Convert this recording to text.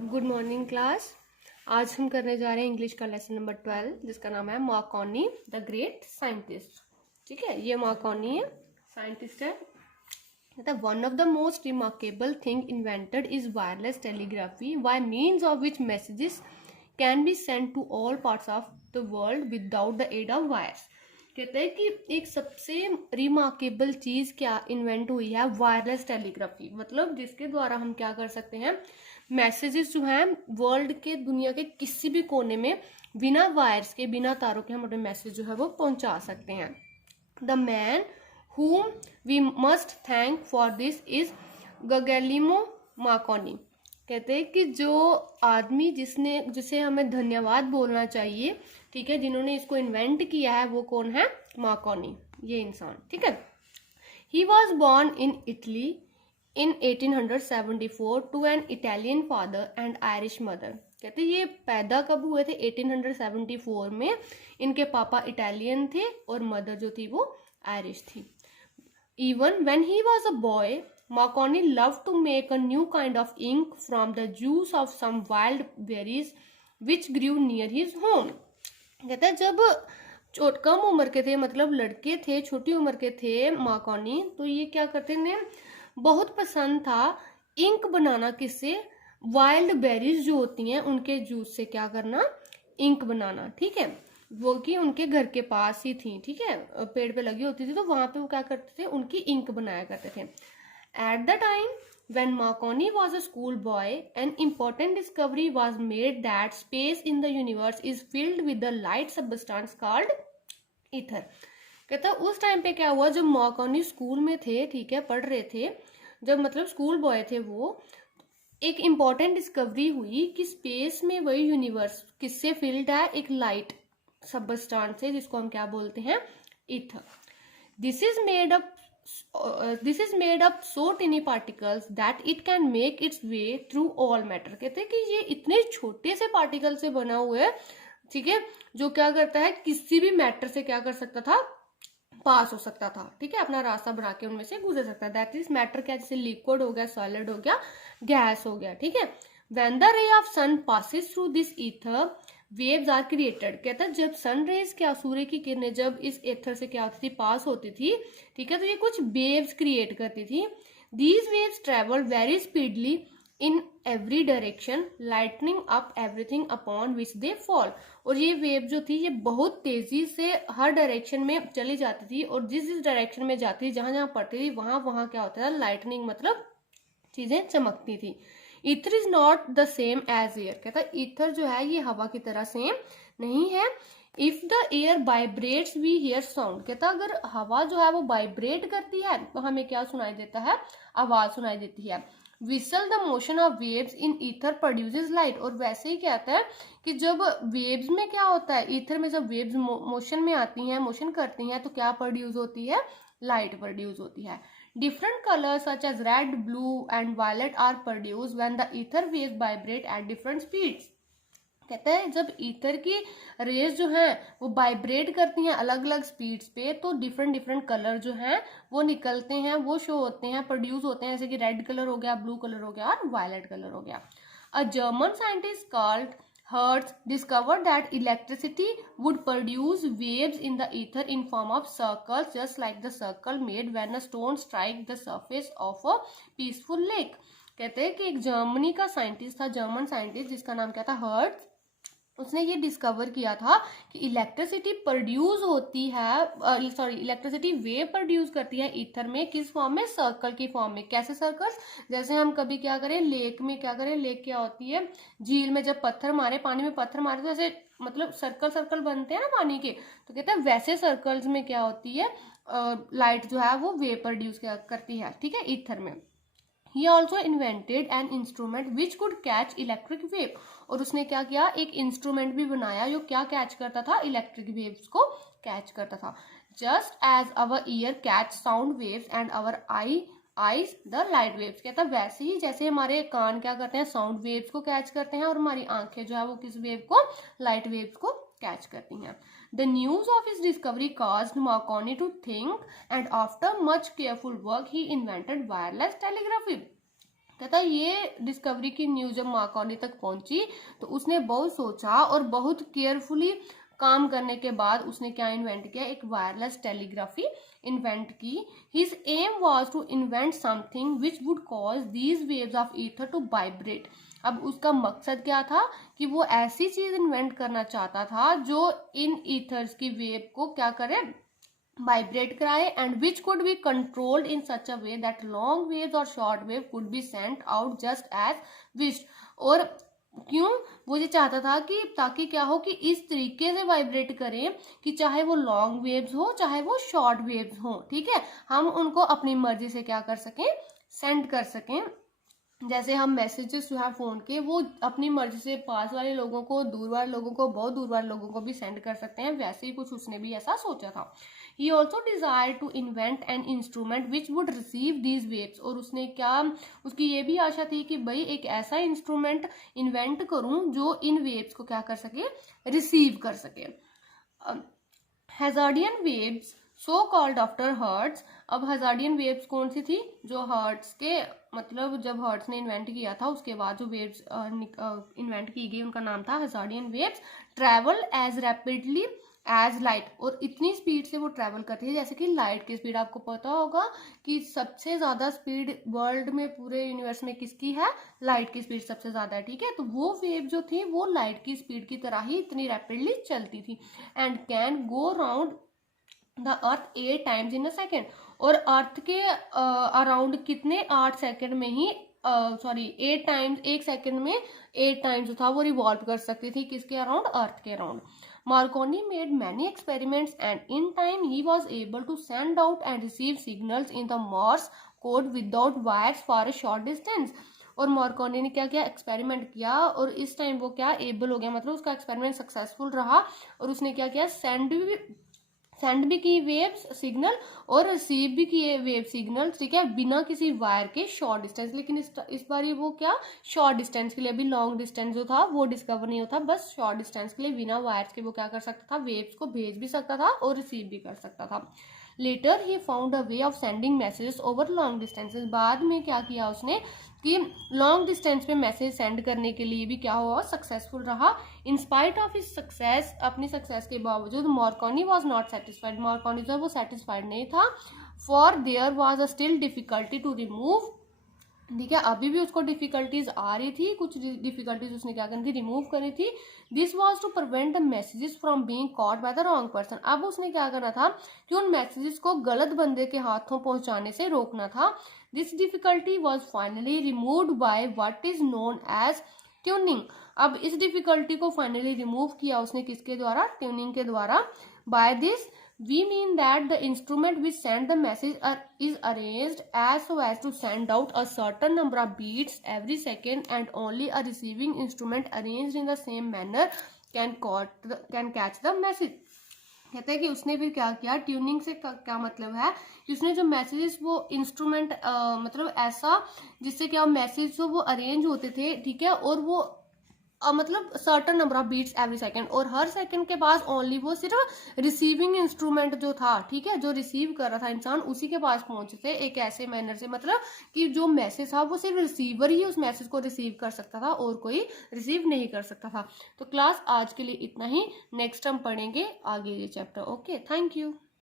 Good morning class. आज हम करने जा रहे हैं इंग्लिश का लेसन नंबर 12 जिसका नाम है मार्कोनी द ग्रेट साइंटिस्ट। ठीक है, ये मार्कोनी है, साइंटिस्ट है। One of the most remarkable thing invented is wireless telegraphy by means of which messages can be send to all parts of the world without the aid of wires. कहते हैं कि एक सबसे remarkable चीज क्या invent हुई है, wireless telegraphy. मतलब जिसके द्वारा हम क्या कर सकते हैं, मैसेजेस जो हैं वर्ल्ड के दुनिया के किसी भी कोने में बिना वायर्स के, बिना तारों के हम अपने मैसेज जो है वो पहुंचा सकते हैं। The man whom we must thank for this is Guglielmo Marconi. कहते हैं कि जो आदमी जिसे हमें धन्यवाद बोलना चाहिए, ठीक है, जिन्होंने इसको इन्वेंट किया है, वो कौन है? मार्कोनी, ये इंसान। ठीक है, he was born in Italy in 1874 to an Italian father and Irish mother। कहते ये पैदा कब हुए थे? 1874 में। इनके पापा इटालियन थे और मदर जो थी वो आयरिश थी। Even when he was a boy, Marconi loved to make a new kind of ink from the juice of some wild berries which grew near his home। कहता है जब कम उम्र के थे, मतलब लड़के थे, छोटी उम्र के थे मार्कोनी, तो ये क्या करते थे, बहुत पसंद था इंक बनाना। किससे? वाइल्ड बेरीज जो होती हैं उनके जूस से क्या करना, इंक बनाना। ठीक है, वो कि उनके घर के पास ही थी। ठीक है, पेड़ पे लगी होती थी, तो वहां पे वो क्या करते थे, उनकी इंक बनाया करते थे। At the time when Marconi was a schoolboy, an important discovery was made that space in the universe is filled with the light substance called ether। कहता उस टाइम पे क्या हुआ, जब मार्कोनी स्कूल में थे, ठीक है, पढ़ रहे थे, जब मतलब स्कूल बॉय थे वो, एक इम्पॉर्टेंट डिस्कवरी हुई कि स्पेस में वही यूनिवर्स किससे फिल्ड है, एक लाइट सबस्टांस से, जिसको हम क्या बोलते हैं, ether. This is made up so टिनी particles that it can make it's way through all matter. कहते हैं कि ये इतने छोटे से पार्टिकल से बना हुआ है, ठीक है, जो क्या करता है, किसी भी मैटर से क्या कर सकता था, पास हो सकता था। ठीक है, अपना रास्ता बना के उनमें से गुजर सकता है। दैट इज मैटर क्या, जैसे लिक्विड हो गया, सॉलिड हो गया, गैस हो गया। ठीक है, when the ray of sun passes through this ether waves are created. कहता है जब सन रेज क्या, सूर्य की किरणें जब इस एथर से क्या होती थी, पास होती थी, ठीक है, तो ये कुछ वेव्स क्रिएट करती थी। These waves travel very speedily in every direction, lightning up everything upon which they fall. और ये वेव जो थी ये बहुत तेजी से हर डायरेक्शन में चली जाती थी, और जिस डायरेक्शन में जाती थी, जहां जहां पड़ती थी, वहां वहां क्या होता था, लाइटनिंग, मतलब चीजें चमकती थी। Ether is not the same as air. कहता है ईथर जो है ये हवा की तरह सेम नहीं है। If the air vibrates we hear sound. कहता अगर हवा जो है वो वाइब्रेट करती है तो हमें क्या सुनाई देता है, आवाज सुनाई देती है। Whistle the motion of waves in ether produces light. और वैसे ही कहता है कि जब वेव्स में क्या होता है, ईथर में जब वेव्स मोशन में आती हैं, मोशन करती हैं, तो क्या प्रोड्यूस होती है, लाइट प्रोड्यूस होती है। Different colors such as red, blue and violet are produced when the ether waves vibrate at different speeds। कहता है जब ईथर की रेज जो हैं वो वाइब्रेट करती हैं अलग अलग स्पीड्स पे, तो डिफरेंट डिफरेंट कलर जो हैं वो निकलते हैं, वो शो होते हैं, प्रोड्यूस होते हैं, जैसे कि रेड कलर हो गया, ब्लू कलर हो गया और वायलेट कलर हो गया। A German scientist called Hertz discovered that electricity would produce waves in the ether in form of circles, just like the circle made when a stone strike the surface of a peaceful lake। कहते हैं कि एक Germany का scientist था, German scientist, जिसका नाम क्या था, हर्ट्ज। उसने ये डिस्कवर किया था कि इलेक्ट्रिसिटी प्रोड्यूस होती है, इलेक्ट्रिसिटी वेव प्रोड्यूस करती है ईथर में, किस फॉर्म में, सर्कल की फॉर्म में। कैसे सर्कल्स, जैसे हम कभी क्या करें, लेक में क्या करें, लेक क्या होती है, झील में जब पत्थर मारे, पानी में पत्थर मारे, तो ऐसे मतलब सर्कल सर्कल बनते हैं ना पानी के, तो कहते हैं वैसे सर्कल्स में क्या होती है, लाइट जो है वो वेव प्रोड्यूस करती है। ठीक है, ईथर में। He also invented an instrument which could catch electric wave। और उसने क्या किया, एक इंस्ट्रूमेंट भी बनाया जो क्या कैच करता था, इलेक्ट्रिक वेव्स को कैच करता था। Just as our ear catch sound waves and our eyes the light waves. कहता वैसे ही जैसे हमारे कान क्या करते हैं, साउंड वेव्स को कैच करते हैं, और हमारी आंखें जो है वो किस वेव को, लाइट वेव्स को कैच करती हैं। The news of his discovery caused Marconi to think, and after much careful work he invented wireless telegraphy। कहता ये डिस्कवरी की न्यूज जब मार्कोनी तक पहुंची तो उसने बहुत सोचा और बहुत केयरफुली काम करने के बाद उसने क्या इन्वेंट किया, एक वायरलेस टेलीग्राफी इन्वेंट की। His aim was to invent something which would cause these waves of ether to vibrate. अब उसका मकसद क्या था कि वो ऐसी चीज इन्वेंट करना चाहता था जो इन ईथर्स की वेव को क्या करे, वाइब्रेट कराए, and which could be controlled in such a way that long waves और short wave could be sent out just as wished. और क्यों वो ये चाहता था कि ताकि क्या हो कि इस तरीके से वाइब्रेट करें कि चाहे वो लॉन्ग वेव्स हो चाहे वो शॉर्ट वेव्स हो, ठीक है, हम उनको अपनी मर्जी से क्या कर सकें, सेंड कर सकें। जैसे हम मैसेजेस जो है फोन के वो अपनी मर्जी से पास वाले लोगों को, दूर वाले लोगों को, बहुत दूर वाले लोगों को भी सेंड कर सकते हैं, वैसे ही कुछ उसने भी ऐसा सोचा था। He also desired to invent an instrument which would receive these waves। और उसने क्या, उसकी ये भी आशा थी कि भाई एक ऐसा इंस्ट्रूमेंट इन्वेंट करूं जो इन वेव्स को क्या कर सके, रिसीव कर सके। Hertzian waves so called after Hertz. अब हैजार्डियन वेव्स कौन सी थी, जो हर्ट्स के, मतलब जब हर्ट्स ने इन्वेंट किया था उसके बाद जो वेव्स इन्वेंट की गई उनका नाम था Hertzian waves. Travel as rapidly as light. और इतनी स्पीड से वो ट्रेवल करती है जैसे कि लाइट की स्पीड। आपको पता होगा कि सबसे ज्यादा स्पीड वर्ल्ड में, पूरे यूनिवर्स में किसकी है, लाइट की स्पीड सबसे ज्यादा है, ठीक है। तो वो वेव जो थी वो लाइट की स्पीड की तरह ही इतनी रैपिडली चलती थी। And can go round the earth 8 times in a second. और अर्थ के अराउंड कितने, 8 सेकेंड में ही, 8 टाइम्स, 1 सेकेंड में 8 टाइम्स जो था वो रिवॉल्व कर सकती थी, किसके अराउंड, अर्थ के around. Marconi made many experiments and in time he was able to send out and receive signals in the Morse code without wires for a short distance। और मार्कोनी ने क्या किया, एक्सपेरिमेंट किया, और इस टाइम वो क्या एबल हो गया, मतलब उसका एक्सपेरिमेंट सक्सेसफुल रहा, और उसने क्या किया, सेंड भी की वेव्स सिग्नल और रिसीव भी किए वेव सिग्नल, ठीक है, बिना किसी वायर के शॉर्ट डिस्टेंस। लेकिन इस बार ये वो क्या, शॉर्ट डिस्टेंस के लिए, अभी लॉन्ग डिस्टेंस जो था वो डिस्कवर नहीं होता, बस शॉर्ट डिस्टेंस के लिए बिना वायर्स के वो क्या कर सकता था, वेव्स को भेज भी सकता था और रिसीव भी कर सकता था। लेटर ही found a way of sending messages over long distances. बाद में क्या किया उसने कि लॉन्ग डिस्टेंस पे मैसेज सेंड करने के लिए भी क्या हुआ, सक्सेसफुल रहा। In spite of his success, अपनी सक्सेस के बावजूद Marconi was not satisfied. Marconi जो है वो सेटिस्फाइड नहीं था। For there was a still difficulty to remove, ठीक है, अभी भी उसको डिफिकल्टीज आ रही थी, कुछ डिफिकल्टीज उसने क्या करनी थी, रिमूव करनी थी। This was to prevent the messages from being caught by the wrong person. अब उसने क्या करना था कि उन मैसेजेस को गलत बंदे के हाथों पहुंचाने से रोकना था। This difficulty was finally removed by what is known as tuning. अब इस डिफिकल्टी को फाइनली रिमूव किया उसने किसके द्वारा, ट्यूनिंग के द्वारा। By this we mean that the instrument which send the message is arranged as so as to send out a certain number of beats every second, and only a receiving instrument arranged in the same manner can catch the message। कहते हैं कि उसने फिर क्या किया, tuning से क्या मतलब है कि उसने जो मैसेजेस वो इंस्ट्रूमेंट मतलब ऐसा जिससे क्या मैसेज जो वो अरेंज होते थे, ठीक है, और वो मतलब certain number of beats every second, और हर सेकंड के पास ओनली वो सिर्फ रिसीविंग इंस्ट्रूमेंट जो था, ठीक है, जो रिसीव कर रहा था इंसान, उसी के पास पहुंचे थे एक ऐसे मैनर से, मतलब कि जो मैसेज था वो सिर्फ रिसीवर ही उस मैसेज को रिसीव कर सकता था और कोई रिसीव नहीं कर सकता था। तो क्लास आज के लिए इतना ही, नेक्स्ट हम पढ़ेंगे आगे ये चैप्टर। Okay, thank you.